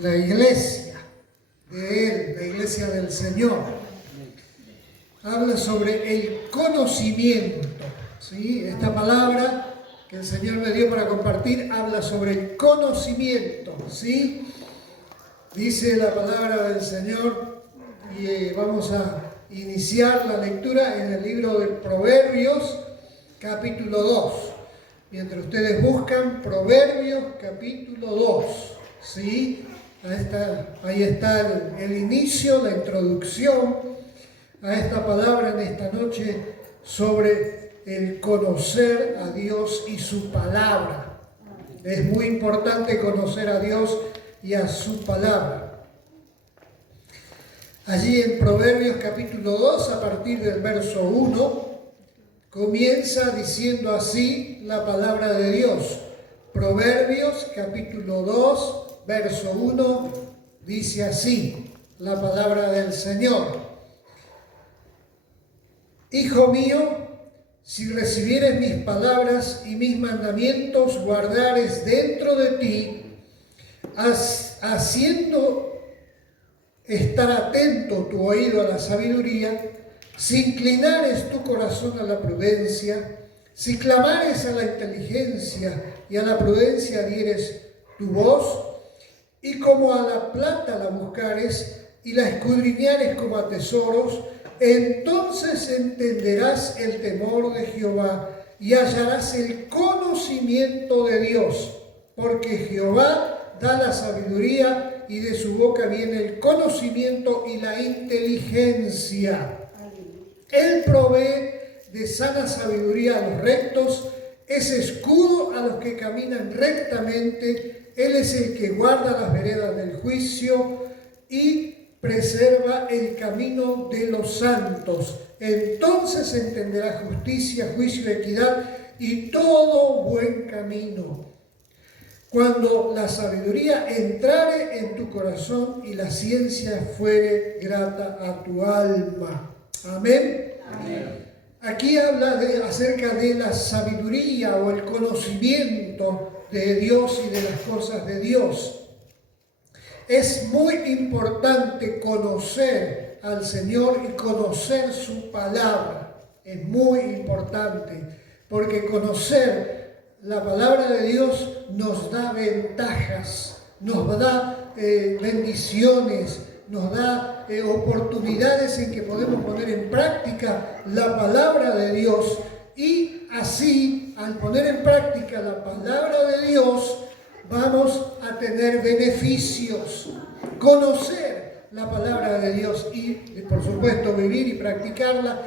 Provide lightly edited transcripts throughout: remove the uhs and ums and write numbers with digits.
la iglesia de Él, la iglesia del Señor. Habla sobre el conocimiento, ¿sí? Esta palabra que el Señor me dio para compartir habla sobre el conocimiento, ¿sí? Dice la palabra del Señor y vamos a iniciar la lectura en el libro de Proverbios, capítulo 2. Mientras ustedes buscan Proverbios, capítulo 2, ¿sí? Ahí está el inicio, la introducción a esta palabra en esta noche sobre el conocer a Dios y su palabra. Es muy importante conocer a Dios y a su palabra. Allí en Proverbios capítulo 2, a partir del verso 1, comienza diciendo así la palabra de Dios. Proverbios capítulo 2, verso 1, dice así la palabra del Señor. Hijo mío, si recibieres mis palabras y mis mandamientos guardares dentro de ti, haciendo estar atento tu oído a la sabiduría, si inclinares tu corazón a la prudencia, si clamares a la inteligencia y a la prudencia dieres tu voz, y como a la plata la buscares y la escudriñares como a tesoros, entonces entenderás el temor de Jehová y hallarás el conocimiento de Dios, porque Jehová da la sabiduría y de su boca viene el conocimiento y la inteligencia. Él provee de sana sabiduría a los rectos, es escudo a los que caminan rectamente. Él es el que guarda las veredas del juicio y preserva el camino de los santos. Entonces entenderá justicia, juicio y equidad y todo buen camino. Cuando la sabiduría entrare en tu corazón y la ciencia fuere grata a tu alma. Amén. Amén. Aquí habla acerca de la sabiduría o el conocimiento de Dios y de las cosas de Dios. Es muy importante conocer al Señor y conocer su palabra. Es muy importante, porque conocer la palabra de Dios nos da ventajas, nos da bendiciones, nos da oportunidades en que podemos poner en práctica la palabra de Dios. Y así, al poner en práctica la palabra de Dios, vamos a tener beneficios. Conocer la palabra de Dios y, por supuesto, vivir y practicarla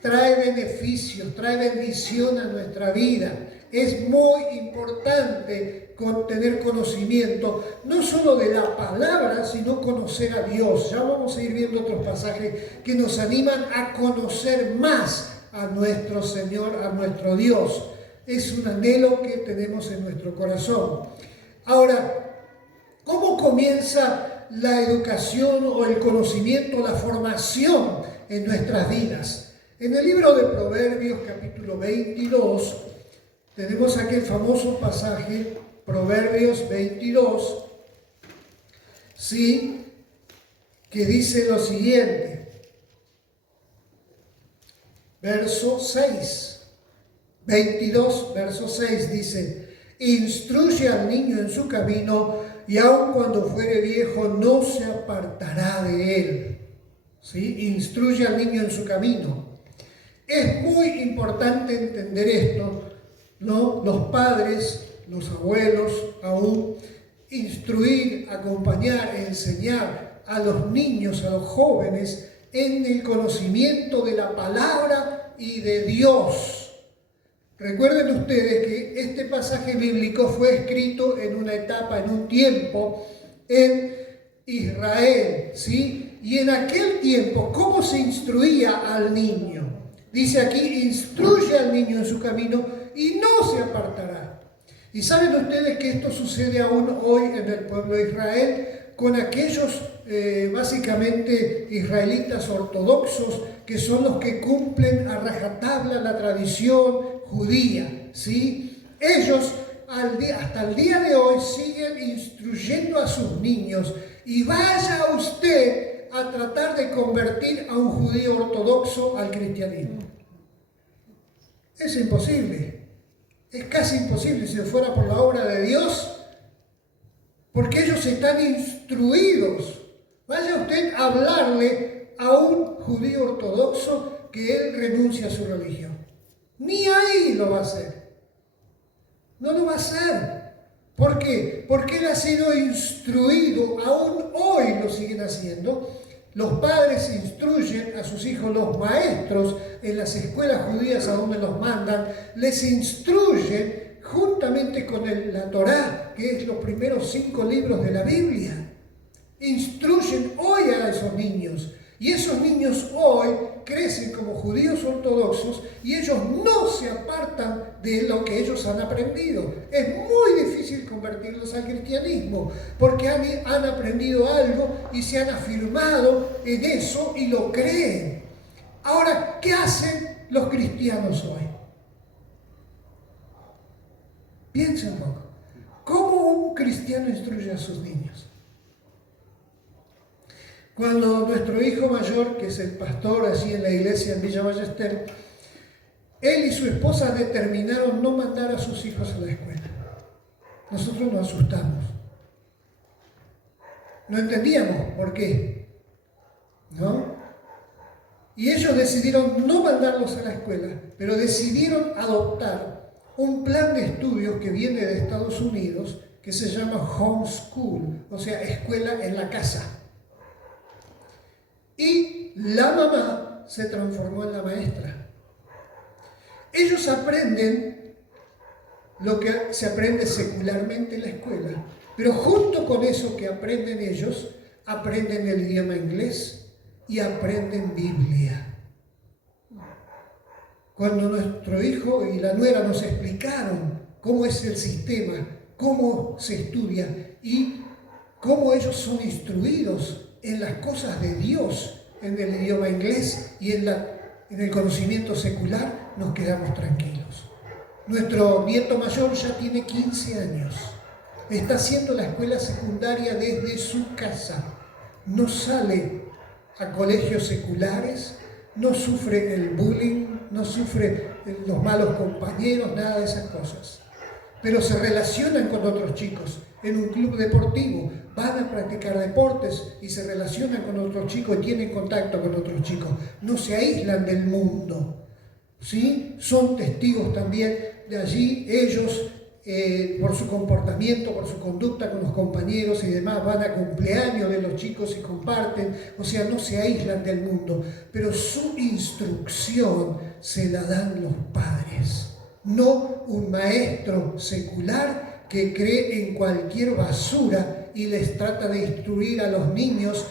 trae beneficios, trae bendición a nuestra vida. Es muy importante tener conocimiento, no solo de la palabra, sino conocer a Dios. Ya vamos a ir viendo otros pasajes que nos animan a conocer más a nuestro Señor, a nuestro Dios. Es un anhelo que tenemos en nuestro corazón. Ahora, ¿cómo comienza la educación o el conocimiento, la formación en nuestras vidas? En el libro de Proverbios, capítulo 22, tenemos aquel famoso pasaje, Proverbios 22, ¿sí?, que dice lo siguiente, verso 6, 22, verso 6 dice: instruye al niño en su camino, y aun cuando fuere viejo no se apartará de él. ¿Sí? Instruye al niño en su camino. Es muy importante entender esto, ¿no? Los padres, los abuelos, aún instruir, acompañar, enseñar a los niños, a los jóvenes, en el conocimiento de la palabra y de Dios. Recuerden ustedes que este pasaje bíblico fue escrito en una etapa, en un tiempo, en Israel, ¿sí? Y en aquel tiempo, ¿cómo se instruía al niño? Dice aquí, instruye al niño en su camino y no se apartará. Y saben ustedes que esto sucede aún hoy en el pueblo de Israel, con aquellos básicamente israelitas ortodoxos, que son los que cumplen a rajatabla la tradición judía, ¿sí? Ellos hasta el día de hoy siguen instruyendo a sus niños. Y vaya usted a tratar de convertir a un judío ortodoxo al cristianismo. Es imposible. Es casi imposible si fuera por la obra de Dios, porque ellos están instruidos. Vaya usted a hablarle a un judío ortodoxo que él renuncia a su religión. Ni ahí lo va a hacer. No lo va a hacer. ¿Por qué? Porque él ha sido instruido, aún hoy lo siguen haciendo. Los padres instruyen a sus hijos, los maestros en las escuelas judías a donde los mandan, les instruyen juntamente con la Torá, que es los primeros 5 libros de la Biblia. Instruyen hoy a esos niños. Y esos niños hoy crecen como judíos ortodoxos y ellos no se apartan de lo que ellos han aprendido. Es muy difícil convertirlos al cristianismo porque han aprendido algo y se han afirmado en eso y lo creen. Ahora, ¿qué hacen los cristianos hoy? Piensen un poco. ¿Cómo un cristiano instruye a sus niños? Cuando nuestro hijo mayor, que es el pastor allí en la iglesia en Villa Ballester, él y su esposa determinaron no mandar a sus hijos a la escuela. Nosotros nos asustamos. No entendíamos por qué, ¿no? Y ellos decidieron no mandarlos a la escuela, pero decidieron adoptar un plan de estudios que viene de Estados Unidos que se llama homeschool, o sea, escuela en la casa. Y la mamá se transformó en la maestra. Ellos aprenden lo que se aprende secularmente en la escuela, pero junto con eso que aprenden ellos, aprenden el idioma inglés y aprenden Biblia. Cuando nuestro hijo y la nuera nos explicaron cómo es el sistema, cómo se estudia y cómo ellos son instruidos en las cosas de Dios, en el idioma inglés y en el conocimiento secular, nos quedamos tranquilos. Nuestro nieto mayor ya tiene 15 años. Está haciendo la escuela secundaria desde su casa. No sale a colegios seculares, no sufre el bullying, no sufre los malos compañeros, nada de esas cosas. Pero se relacionan con otros chicos en un club deportivo, van a practicar deportes y se relacionan con otros chicos y tienen contacto con otros chicos. No se aíslan del mundo, ¿sí? Son testigos también de allí. Ellos, por su comportamiento, por su conducta con los compañeros y demás, van a cumpleaños de los chicos y comparten. O sea, no se aíslan del mundo, pero su instrucción se la dan los padres. No un maestro secular que cree en cualquier basura y les trata de instruir a los niños.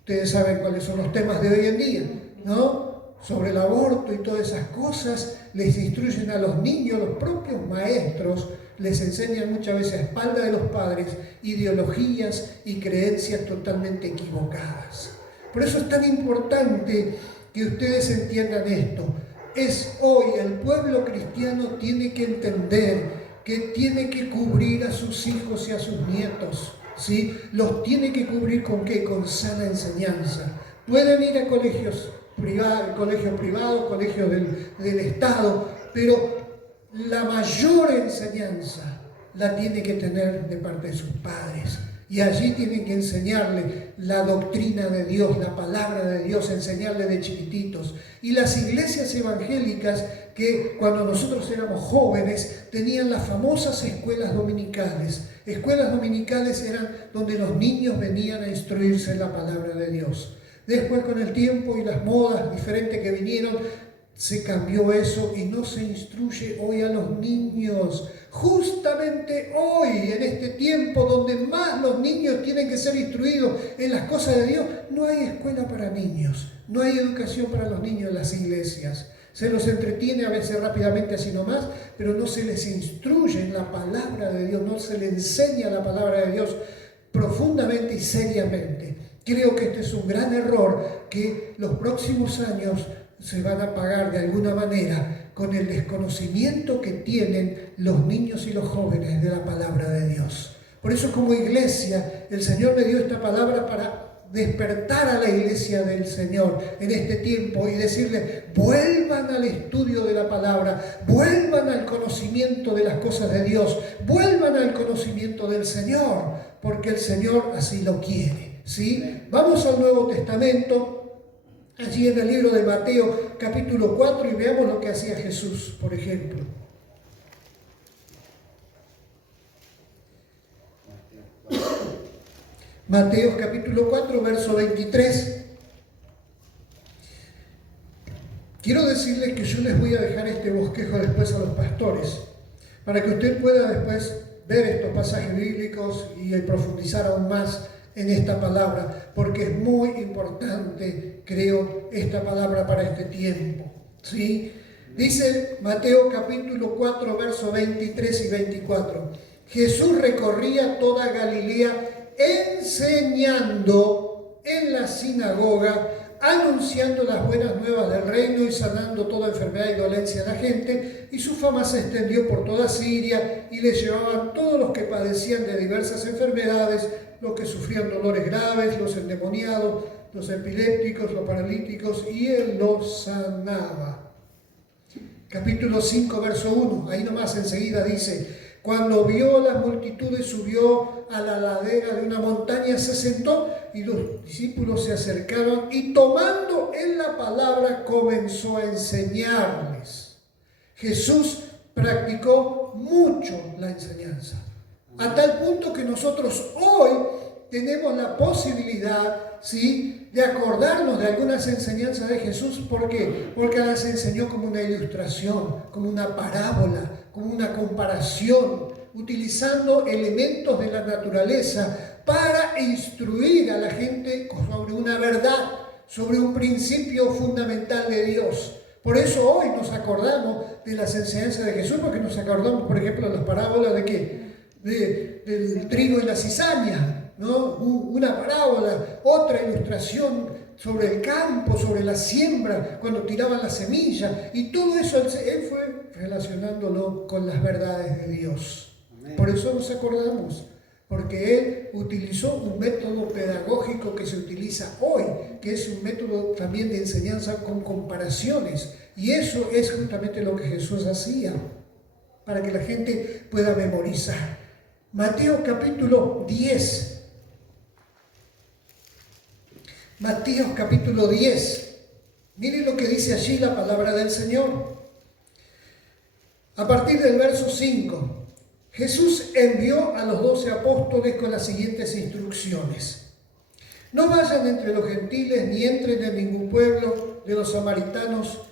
Ustedes saben cuáles son los temas de hoy en día, ¿no? Sobre el aborto y todas esas cosas, les instruyen a los niños, los propios maestros les enseñan muchas veces a espalda de los padres ideologías y creencias totalmente equivocadas. Por eso es tan importante que ustedes entiendan esto. Hoy el pueblo cristiano tiene que entender que tiene que cubrir a sus hijos y a sus nietos, ¿sí? Los tiene que cubrir ¿con qué? Con sana enseñanza. Pueden ir a colegios privados, colegios del Estado, pero la mayor enseñanza la tiene que tener de parte de sus padres. Y allí tienen que enseñarle la doctrina de Dios, la palabra de Dios, enseñarle de chiquititos. Y las iglesias evangélicas que cuando nosotros éramos jóvenes tenían las famosas escuelas dominicales. Escuelas dominicales eran donde los niños venían a instruirse en la palabra de Dios. Después, con el tiempo y las modas diferentes que vinieron, se cambió eso y no se instruye hoy a los niños. Justamente hoy, en este tiempo donde más los niños tienen que ser instruidos en las cosas de Dios, no hay escuela para niños, no hay educación para los niños en las iglesias. Se los entretiene a veces rápidamente así nomás, pero no se les instruye en la palabra de Dios, no se les enseña la palabra de Dios profundamente y seriamente. Creo que este es un gran error que los próximos años se van a pagar de alguna manera con el desconocimiento que tienen los niños y los jóvenes de la palabra de Dios. Por eso, como iglesia, el Señor me dio esta palabra para despertar a la iglesia del Señor en este tiempo y decirle: vuelvan al estudio de la palabra, vuelvan al conocimiento de las cosas de Dios, vuelvan al conocimiento del Señor, porque el Señor así lo quiere, ¿sí? Vamos al Nuevo Testamento, allí en el libro de Mateo capítulo 4, y veamos lo que hacía Jesús, por ejemplo. Mateo capítulo 4, verso 23. Quiero decirles que yo les voy a dejar este bosquejo después a los pastores, para que usted pueda después ver estos pasajes bíblicos y profundizar aún más en esta palabra, porque es muy importante, creo, esta palabra para este tiempo, ¿sí? Dice Mateo capítulo 4, verso 23 y 24. Jesús recorría toda Galilea, enseñando en la sinagoga, anunciando las buenas nuevas del reino y sanando toda enfermedad y dolencia a la gente, y su fama se extendió por toda Siria, y le llevaban todos los que padecían de diversas enfermedades, los que sufrían dolores graves, los endemoniados, los epilépticos, los paralíticos, y él los sanaba. Capítulo 5, verso 1, ahí nomás enseguida dice: cuando vio las multitudes, subió a la ladera de una montaña, se sentó, y los discípulos se acercaron, y tomando en la palabra comenzó a enseñarles. Jesús practicó mucho la enseñanza, a tal punto que nosotros hoy tenemos la posibilidad, ¿sí?, de acordarnos de algunas enseñanzas de Jesús. ¿Por qué? Porque las enseñó como una ilustración, como una parábola, como una comparación, utilizando elementos de la naturaleza para instruir a la gente sobre una verdad, sobre un principio fundamental de Dios. Por eso hoy nos acordamos de las enseñanzas de Jesús, porque nos acordamos, por ejemplo, de las parábolas de ¿qué? Del trigo y la cizaña, ¿no? Una parábola, otra ilustración sobre el campo, sobre la siembra, cuando tiraban la semilla, y todo eso él fue relacionándolo con las verdades de Dios. Amén. Por eso nos acordamos, porque él utilizó un método pedagógico que se utiliza hoy, que es un método también de enseñanza con comparaciones, y eso es justamente lo que Jesús hacía, para que la gente pueda memorizar. Mateo capítulo 10. Mateo capítulo 10. Miren lo que dice allí la palabra del Señor. A partir del verso 5. Jesús envió a los 12 apóstoles con las siguientes instrucciones: no vayan entre los gentiles ni entren en ningún pueblo de los samaritanos.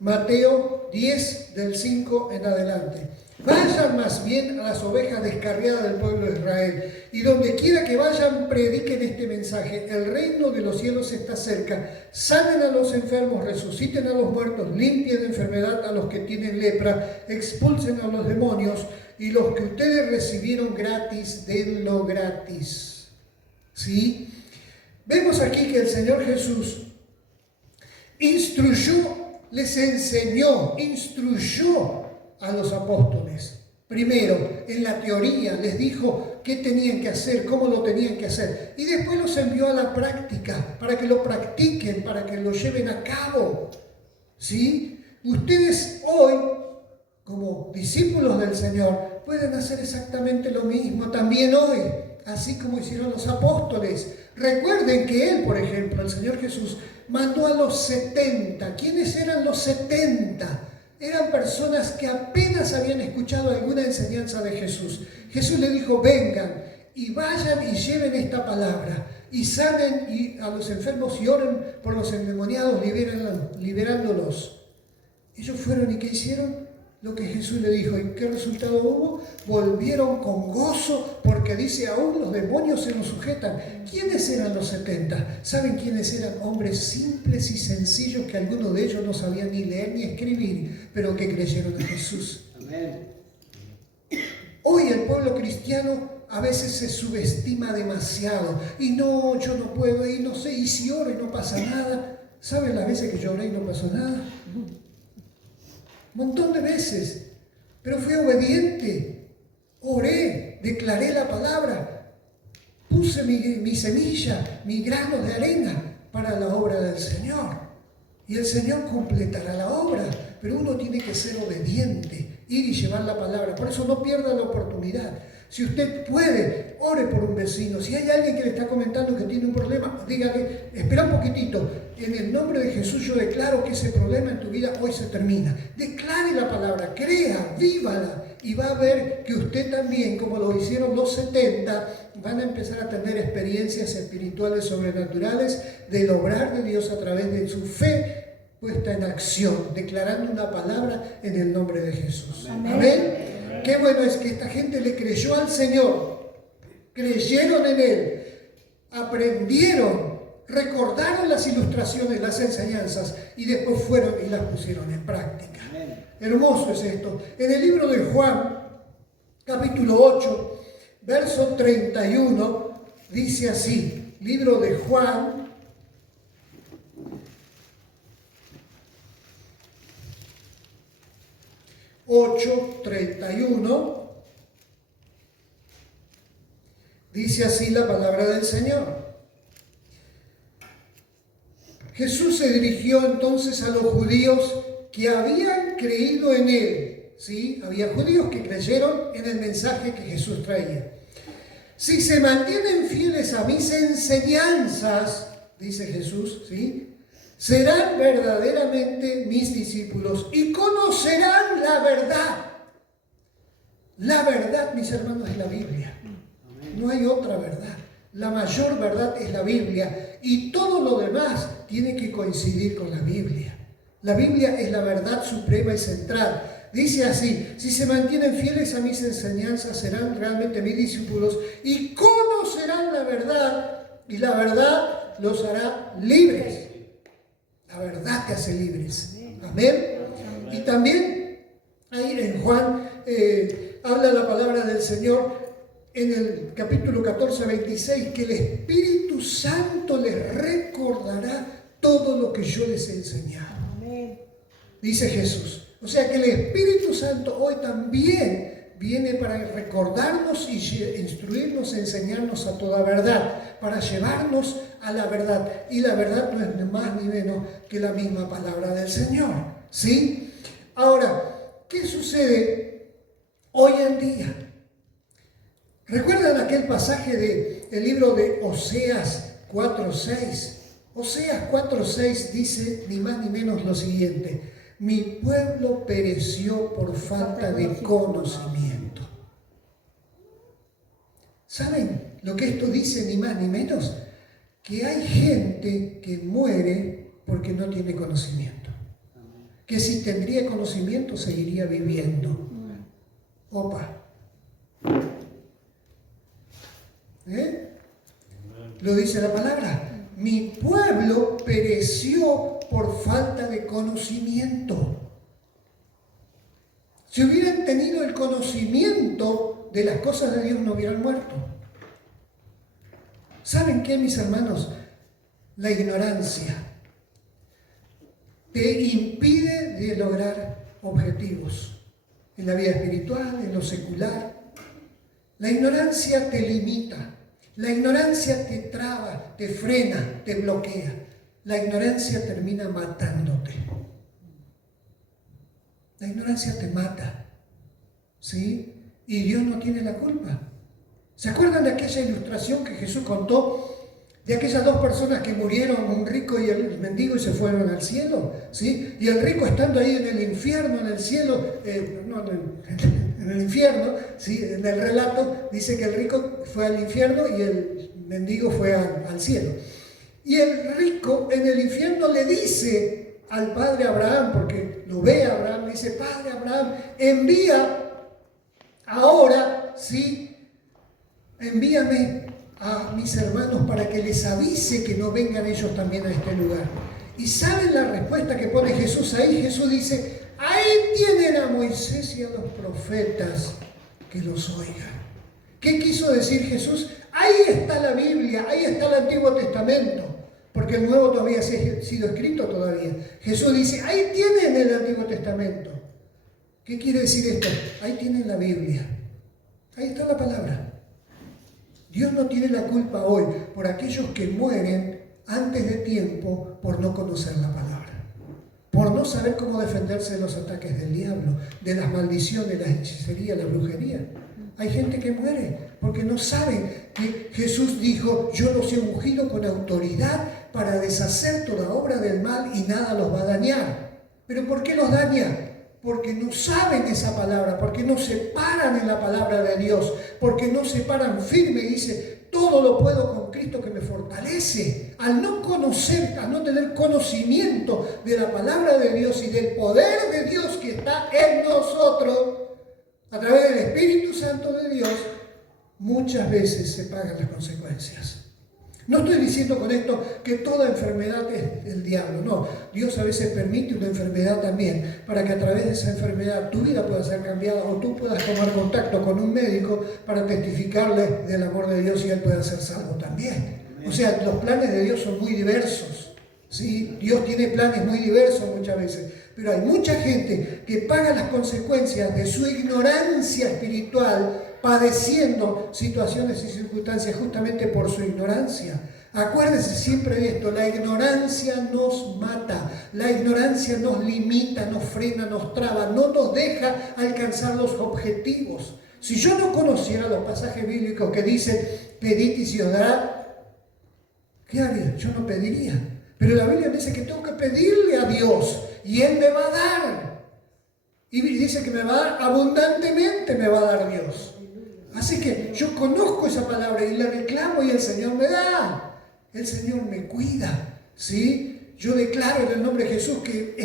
Mateo 10, del 5 en adelante. Vayan más bien a las ovejas descarriadas del pueblo de Israel, y donde quiera que vayan, prediquen este mensaje: el reino de los cielos está cerca. Sanen a los enfermos, resuciten a los muertos, limpien de enfermedad a los que tienen lepra, expulsen a los demonios, y los que ustedes recibieron gratis, denlo gratis. ¿Sí? Vemos aquí que el Señor Jesús les enseñó, instruyó a los apóstoles. Primero, en la teoría, les dijo qué tenían que hacer, cómo lo tenían que hacer. Y después los envió a la práctica, para que lo practiquen, para que lo lleven a cabo. ¿Sí? Ustedes hoy, como discípulos del Señor, pueden hacer exactamente lo mismo también hoy, así como hicieron los apóstoles. Recuerden que Él, por ejemplo, el Señor Jesús, mandó a los 70. ¿Quiénes eran los 70? Eran personas que apenas habían escuchado alguna enseñanza de Jesús. Jesús le dijo: vengan y vayan y lleven esta palabra y sanen a los enfermos y oren por los endemoniados, liberándolos. Ellos fueron, ¿y qué hicieron? Lo que Jesús le dijo. ¿Y qué resultado hubo? Volvieron con gozo, porque dice: aún los demonios se nos sujetan. ¿Quiénes eran los 70? ¿Saben quiénes eran? Hombres simples y sencillos, que algunos de ellos no sabían ni leer ni escribir, pero que creyeron a Jesús. Amén. Hoy el pueblo cristiano a veces se subestima demasiado. Y no, yo no puedo, y no sé, y si oro y no pasa nada. ¿Saben las veces que yo oré y no pasó nada? un montón de veces, pero fui obediente, oré, declaré la palabra, puse mi semilla, mi grano de arena para la obra del Señor. Y el Señor completará la obra, pero uno tiene que ser obediente, ir y llevar la palabra. Por eso no pierda la oportunidad. Si usted puede, ore por un vecino. Si hay alguien que le está comentando que tiene un problema, dígale, espera un poquitito. En el nombre de Jesús yo declaro que ese problema en tu vida hoy se termina. Declare la palabra, crea, vívala. Y va a ver que usted también, como lo hicieron los 70, van a empezar a tener experiencias espirituales sobrenaturales del obrar de Dios a través de su fe puesta en acción, declarando una palabra en el nombre de Jesús. Amén. Amén. Qué bueno es que esta gente le creyó al Señor, creyeron en Él, aprendieron, recordaron las ilustraciones, las enseñanzas y después fueron y las pusieron en práctica. Amén. Hermoso es esto. En el libro de Juan, capítulo 8, verso 31, dice así, libro de Juan, (8:31) dice así la palabra del Señor. Jesús se dirigió entonces a los judíos que habían creído en Él. ¿Sí? Había judíos que creyeron en el mensaje que Jesús traía. Si se mantienen fieles a mis enseñanzas, dice Jesús, ¿sí?, serán verdaderamente mis discípulos y conocerán la verdad. La verdad, mis hermanos, es la Biblia. No hay otra verdad. La mayor verdad es la Biblia y todo lo demás tiene que coincidir con la Biblia. La Biblia es la verdad suprema y central. Dice así, si se mantienen fieles a mis enseñanzas serán realmente mis discípulos y conocerán la verdad y la verdad los hará libres. La verdad te hace libres. Amén. Y también ahí en Juan habla la palabra del Señor en el capítulo 14, 26, que el Espíritu Santo les recordará todo lo que yo les he enseñado. Dice Jesús. O sea que el Espíritu Santo hoy también viene para recordarnos y instruirnos, enseñarnos a toda verdad, para llevarnos a la verdad. Y la verdad no es más ni menos que la misma palabra del Señor. ¿Sí? Ahora, ¿qué sucede hoy en día? ¿Recuerdan aquel pasaje del libro de Oseas 4:6? Oseas 4:6 dice ni más ni menos lo siguiente: mi pueblo pereció por falta de conocimiento. ¿Saben lo que esto dice ni más ni menos? Que hay gente que muere porque no tiene conocimiento. Que si tendría conocimiento seguiría viviendo. Opa. Lo dice la palabra. Mi pueblo pereció por falta de conocimiento. Si hubieran tenido el conocimiento de las cosas de Dios, no hubieran muerto. ¿Saben qué, mis hermanos? La ignorancia te impide de lograr objetivos en la vida espiritual, en lo secular. La ignorancia te limita. La ignorancia te traba, te frena, te bloquea. La ignorancia termina matándote. La ignorancia te mata, ¿sí? Y Dios no tiene la culpa. ¿Se acuerdan de aquella ilustración que Jesús contó de aquellas dos personas que murieron, un rico y el mendigo, y se fueron al cielo? ¿Sí? Y el rico estando ahí en el infierno, en el cielo, en el infierno, ¿sí? En el relato dice que el rico fue al infierno y el mendigo fue al cielo. Y el rico en el infierno le dice al padre Abraham, porque lo ve a Abraham, le dice: Padre Abraham, envía ahora, ¿sí?, envíame a mis hermanos para que les avise que no vengan ellos también a este lugar. ¿Y saben la respuesta que pone Jesús ahí? Jesús dice: ahí tienen a Moisés y a los profetas, que los oigan. ¿Qué quiso decir Jesús? Ahí está la Biblia, ahí está el Antiguo Testamento, porque el Nuevo todavía ha sido escrito todavía. Jesús dice: ahí tienen el Antiguo Testamento. ¿Qué quiere decir esto? Ahí tienen la Biblia. Ahí está la palabra. Dios no tiene la culpa hoy por aquellos que mueren antes de tiempo por no conocer la palabra, por no saber cómo defenderse de los ataques del diablo, de las maldiciones, la hechicería, la brujería. Hay gente que muere porque no saben que Jesús dijo: yo los he ungido con autoridad para deshacer toda obra del mal y nada los va a dañar. ¿Pero por qué los daña? Porque no saben esa palabra, porque no se paran en la palabra de Dios, porque no se paran firme y dice: todo lo puedo con Cristo que me fortalece. Al no conocer, al no tener conocimiento de la palabra de Dios y del poder de Dios que está en nosotros, a través del Espíritu Santo de Dios, muchas veces se pagan las consecuencias. No estoy diciendo con esto que toda enfermedad es del diablo, no. Dios a veces permite una enfermedad también, para que a través de esa enfermedad tu vida pueda ser cambiada o tú puedas tomar contacto con un médico para testificarle del amor de Dios y él pueda ser salvo también. O sea, los planes de Dios son muy diversos, ¿sí? Dios tiene planes muy diversos muchas veces, pero hay mucha gente que paga las consecuencias de su ignorancia espiritual, padeciendo situaciones y circunstancias justamente por su ignorancia. Acuérdense siempre de esto: la ignorancia nos mata, la ignorancia nos limita, nos frena, nos traba, no nos deja alcanzar los objetivos. Si yo no conociera los pasajes bíblicos que dicen: pedid y se os dará, ¿qué haría? Yo no pediría. Pero la Biblia dice que tengo que pedirle a Dios y Él me va a dar. Y dice que me va a dar abundantemente, me va a dar Dios. Así que yo conozco esa palabra y la reclamo y el Señor me da. El Señor me cuida, ¿sí? Yo declaro en el nombre de Jesús que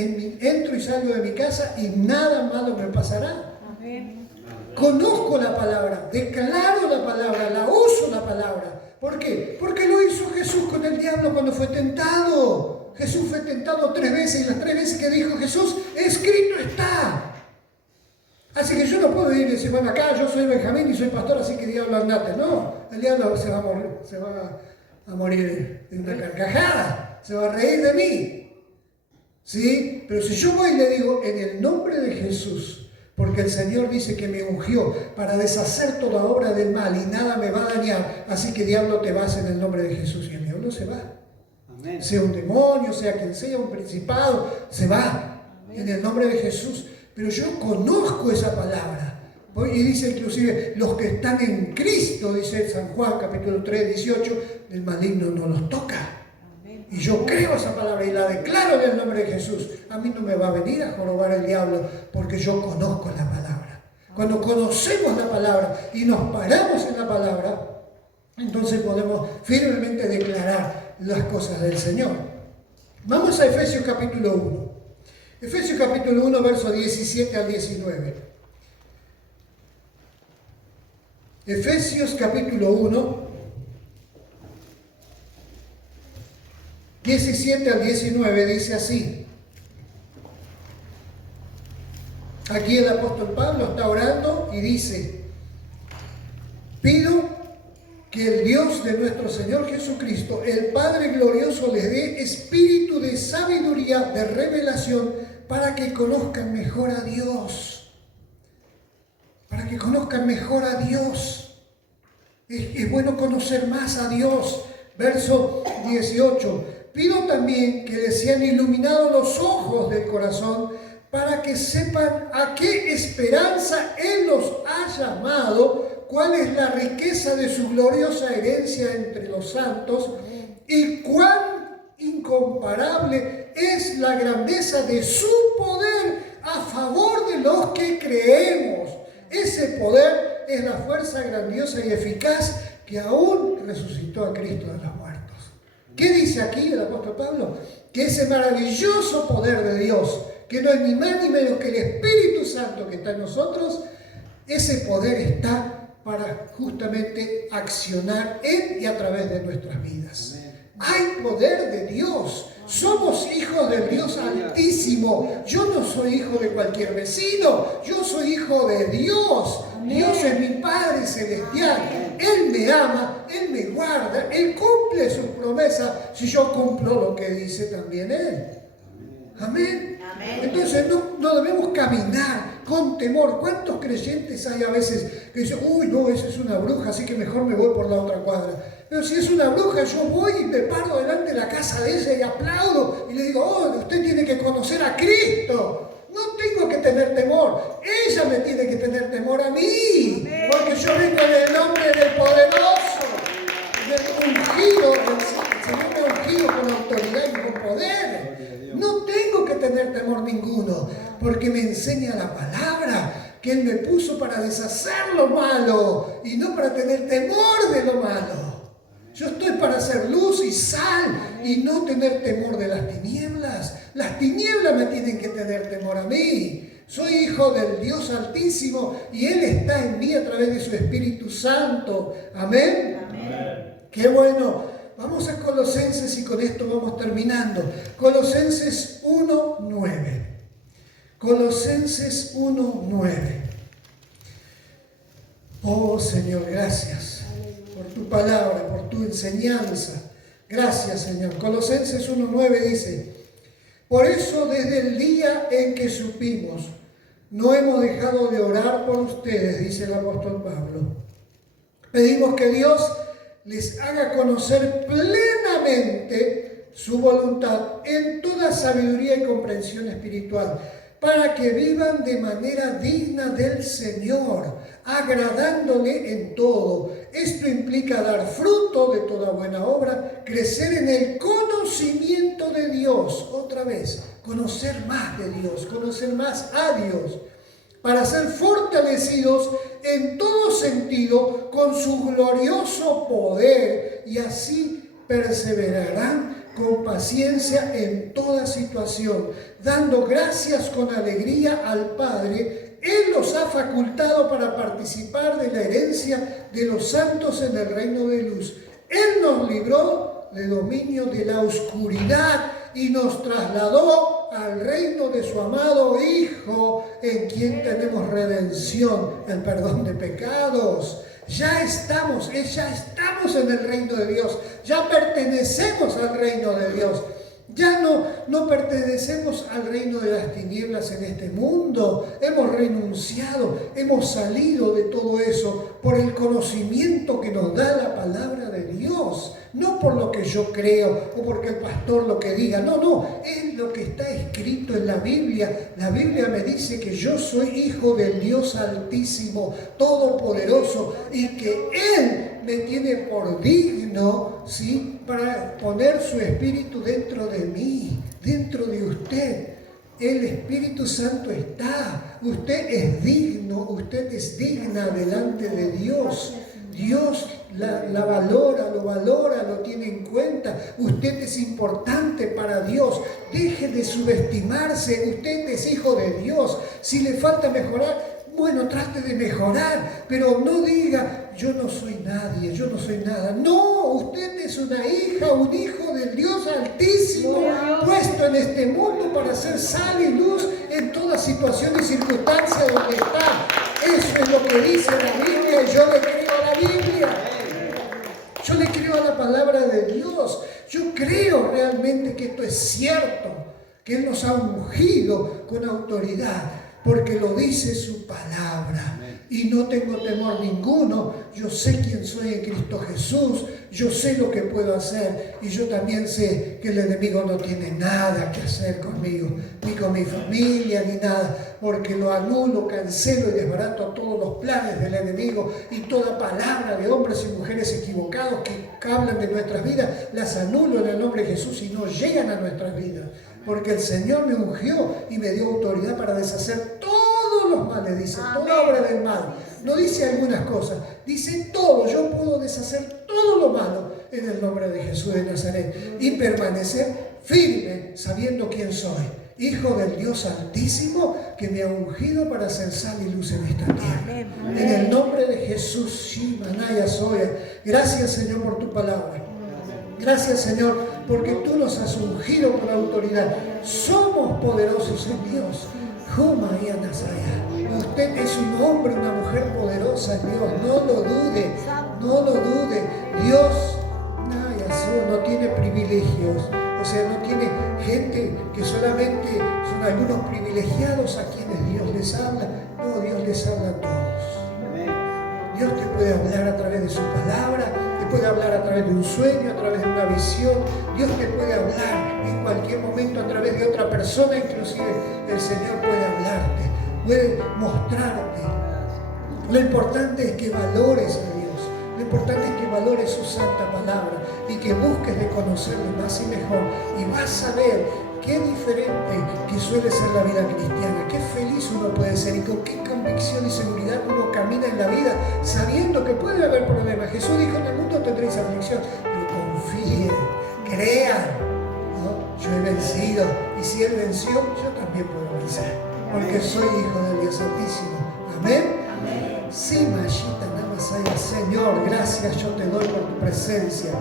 entro y salgo de mi casa y nada malo me pasará. Amén. Conozco la palabra, declaro la palabra, la uso la palabra. ¿Por qué? Porque lo hizo Jesús con el diablo cuando fue tentado. Jesús fue tentado 3 veces y las 3 veces que dijo Jesús: escrito está. Así que yo no puedo ir y decir: bueno, acá yo soy Benjamín y soy pastor, así que diablo andate. No, el diablo se va a morir de una carcajada, se va a reír de mí. ¿Sí? Pero si yo voy y le digo: en el nombre de Jesús, porque el Señor dice que me ungió para deshacer toda obra del mal y nada me va a dañar, así que diablo te vas en el nombre de Jesús, y el diablo se va. Amén. Sea un demonio, sea quien sea, un principado, se va. Amén. En el nombre de Jesús. Pero yo conozco esa palabra. Y dice inclusive: los que están en Cristo, dice San Juan capítulo 3, 18, el maligno no los toca. Amén. Y yo creo esa palabra y la declaro en el nombre de Jesús. A mí no me va a venir a jorobar el diablo, porque yo conozco la palabra. Cuando conocemos la palabra y nos paramos en la palabra, entonces podemos firmemente declarar las cosas del Señor. Vamos a Efesios capítulo 1. Efesios capítulo 1, versos 17 al 19. Efesios capítulo 1, 17 al 19 dice así. Aquí el apóstol Pablo está orando y dice: pido que el Dios de nuestro Señor Jesucristo, el Padre glorioso, les dé espíritu de sabiduría, de revelación, para que conozcan mejor a Dios. Para que conozcan mejor a Dios. Es bueno conocer más a Dios. Verso 18. Pido también que les sean iluminados los ojos del corazón, para que sepan a qué esperanza Él los ha llamado, cuál es la riqueza de su gloriosa herencia entre los santos, y cuán incomparable es la grandeza de su poder a favor de los que creemos. Ese poder es la fuerza grandiosa y eficaz que aún resucitó a Cristo de los muertos. ¿Qué dice aquí el apóstol Pablo? Que ese maravilloso poder de Dios, que no es ni más ni menos que el Espíritu Santo que está en nosotros, ese poder está para justamente accionar en y a través de nuestras vidas. Amén. Hay poder de Dios. Somos hijos del Dios Altísimo. Yo no soy hijo de cualquier vecino. Yo soy hijo de Dios. Amén. Dios es mi Padre Celestial. Amén. Él me ama, Él me guarda, Él cumple sus promesas si yo cumplo lo que dice también Él. Amén. Entonces no debemos caminar con temor. ¿Cuántos creyentes hay a veces que dicen, uy, no, esa es una bruja, así que mejor me voy por la otra cuadra? Pero si es una bruja, yo voy y me paro delante de la casa de ella y aplaudo y le digo, oh, usted tiene que conocer a Cristo. No tengo que tener temor. Ella me tiene que tener temor a mí. Porque yo vengo en el nombre del poderoso, del ungido, el Señor me ha ungido con autoridad y con poder. No tengo que tener temor ninguno, porque me enseña la palabra que Él me puso para deshacer lo malo y no para tener temor de lo malo. Yo estoy para hacer luz y sal y no tener temor de las tinieblas. Las tinieblas me tienen que tener temor a mí. Soy hijo del Dios Altísimo y Él está en mí a través de su Espíritu Santo. Amén. Amén. Qué bueno. Vamos a Colosenses y con esto vamos terminando. Colosenses 1:9. Colosenses 1:9. Oh Señor, gracias por tu palabra, por tu enseñanza. Gracias, Señor. Colosenses 1:9 dice, por eso desde el día en que supimos, no hemos dejado de orar por ustedes, dice el apóstol Pablo. Pedimos que Dios les haga conocer plenamente su voluntad en toda sabiduría y comprensión espiritual, para que vivan de manera digna del Señor, agradándole en todo. Esto implica dar fruto de toda buena obra, crecer en el conocimiento de Dios, otra vez, conocer más de Dios, conocer más a Dios, para ser fortalecidos en todo sentido con su glorioso poder, y así perseverarán con paciencia en toda situación, dando gracias con alegría al Padre. Él los ha facultado para participar de la herencia de los santos en el reino de luz. Él nos libró del dominio de la oscuridad y nos trasladó al reino de su amado Hijo, en quien tenemos redención, el perdón de pecados. Ya estamos en el reino de Dios, ya pertenecemos al reino de Dios. Ya no pertenecemos al reino de las tinieblas en este mundo. Hemos renunciado, hemos salido de todo eso por el conocimiento que nos da la palabra de Dios. No por lo que yo creo o porque el pastor lo que diga. No, es lo que está escrito en la Biblia. La Biblia me dice que yo soy hijo del Dios Altísimo, Todopoderoso, y que Él me tiene por digno, ¿sí?, para poner su Espíritu dentro de mí, dentro de usted. El Espíritu Santo está. Usted es digno, usted es digna delante de Dios. Dios la valora, lo tiene en cuenta. Usted es importante para Dios. Deje de subestimarse. Usted es hijo de Dios. Si le falta mejorar, bueno, trate de mejorar, pero no diga, yo no soy nadie, yo no soy nada. No, usted es una hija, un hijo del Dios Altísimo, puesto en este mundo para hacer sal y luz en toda situación y circunstancia donde está. Eso es lo que dice la Biblia, y yo le creo a la Biblia. Yo le creo a la palabra de Dios. Yo creo realmente que esto es cierto, que Él nos ha ungido con autoridad, porque lo dice su palabra. Y no tengo temor ninguno. Yo sé quién soy en Cristo Jesús. Yo sé lo que puedo hacer. Y yo también sé que el enemigo no tiene nada que hacer conmigo, ni con mi familia, ni nada. Porque lo anulo, cancelo y desbarato todos los planes del enemigo. Y toda palabra de hombres y mujeres equivocados que hablan de nuestras vidas, las anulo en el nombre de Jesús y no llegan a nuestras vidas. Porque el Señor me ungió y me dio autoridad para deshacer todos los males, dice, toda obra del mal. No dice algunas cosas, dice todo. Yo puedo deshacer todo lo malo en el nombre de Jesús de Nazaret y permanecer firme sabiendo quién soy. Hijo del Dios Altísimo, que me ha ungido para hacer sal y luz en esta tierra. En el nombre de Jesús, Shimanaya Soya. Gracias, Señor, por tu palabra. Gracias, Señor, porque tú nos has ungido con autoridad. Somos poderosos en Dios. Usted es un hombre, una mujer poderosa en Dios. No lo dude, no lo dude. Dios no tiene privilegios. O sea, no tiene gente que solamente son algunos privilegiados a quienes Dios les habla. No, Dios les habla a todos. Dios te puede hablar a través de su palabra, te puede hablar a través de un sueño, a través de una visión. Dios te puede hablar en cualquier momento a través de otra persona, inclusive el Señor puede hablarte, puede mostrarte. Lo importante es que valores a Dios, lo importante es que valores su santa palabra y que busques de conocerlo más y mejor, y vas a ver qué diferente que suele ser la vida cristiana, qué feliz uno puede ser y con qué convicción y seguridad uno camina en la vida sabiendo que puede haber problemas. Jesús dijo: en el mundo tendréis aflicción, pero confíen, crean, ¿no? Yo he vencido, y si Él venció, yo también puedo vencer, porque soy hijo del Dios Santísimo. Amén. Sí, Mashita Namasaya. Señor, gracias yo te doy por tu presencia.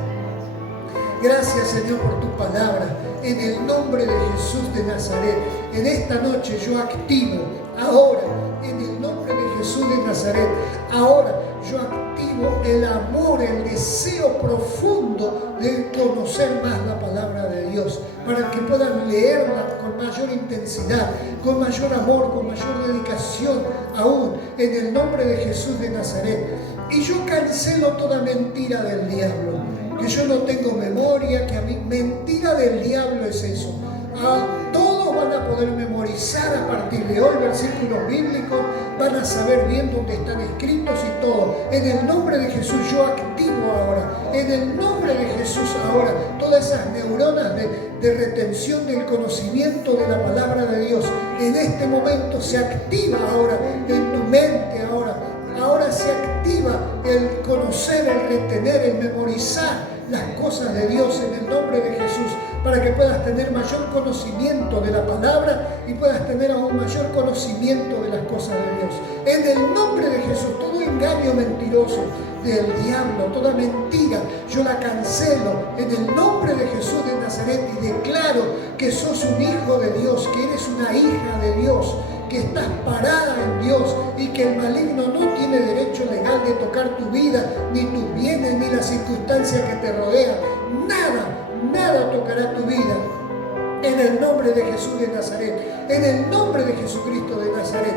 Gracias, Señor, por tu palabra. En el nombre de Jesús de Nazaret, en esta noche yo activo, ahora, en el nombre de Jesús de Nazaret, ahora yo activo el amor, el deseo profundo de conocer más la palabra de Dios, para que puedan leerla con mayor intensidad, con mayor amor, con mayor dedicación, aún en el nombre de Jesús de Nazaret. Y yo cancelo toda mentira del diablo, que yo no tengo memoria, que a mí mentira del diablo es eso. Todos van a poder memorizar a partir de hoy versículos bíblicos, van a saber bien dónde están escritos y todo. En el nombre de Jesús yo activo ahora, en el nombre de Jesús ahora, todas esas neuronas de retención del conocimiento de la palabra de Dios, en este momento se activa ahora en tu mente ahora. Ahora se activa el conocer, el retener, el memorizar las cosas de Dios en el nombre de Jesús, para que puedas tener mayor conocimiento de la palabra y puedas tener aún mayor conocimiento de las cosas de Dios. En el nombre de Jesús, todo engaño mentiroso del diablo, toda mentira, yo la cancelo en el nombre de Jesús de Nazaret y declaro que sos un hijo de Dios, que eres una hija de Dios, que estás parada en Dios y que el maligno no tiene derecho legal de tocar tu vida, ni tus bienes, ni las circunstancias que te rodean. Nada tocará tu vida. En el nombre de Jesús de Nazaret, en el nombre de Jesucristo de Nazaret,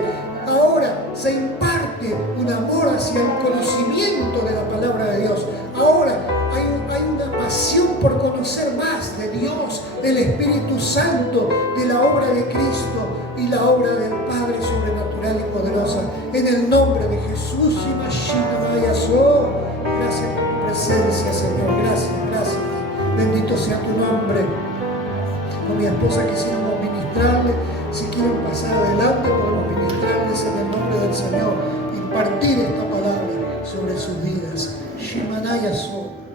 ahora se imparte un amor hacia el conocimiento de la palabra de Dios. Ahora hay una pasión por conocer más de Dios, del Espíritu Santo, de la obra de Cristo y la obra del Padre sobrenatural y poderosa. En el nombre de Jesús y Mashiach. Gracias por tu presencia, Señor. Gracias. Bendito sea tu nombre. Con mi esposa quisiéramos ministrarle. Si quieren pasar adelante, podemos ministrarles en el nombre del Señor, impartir esta palabra sobre sus vidas. Shimanaya So.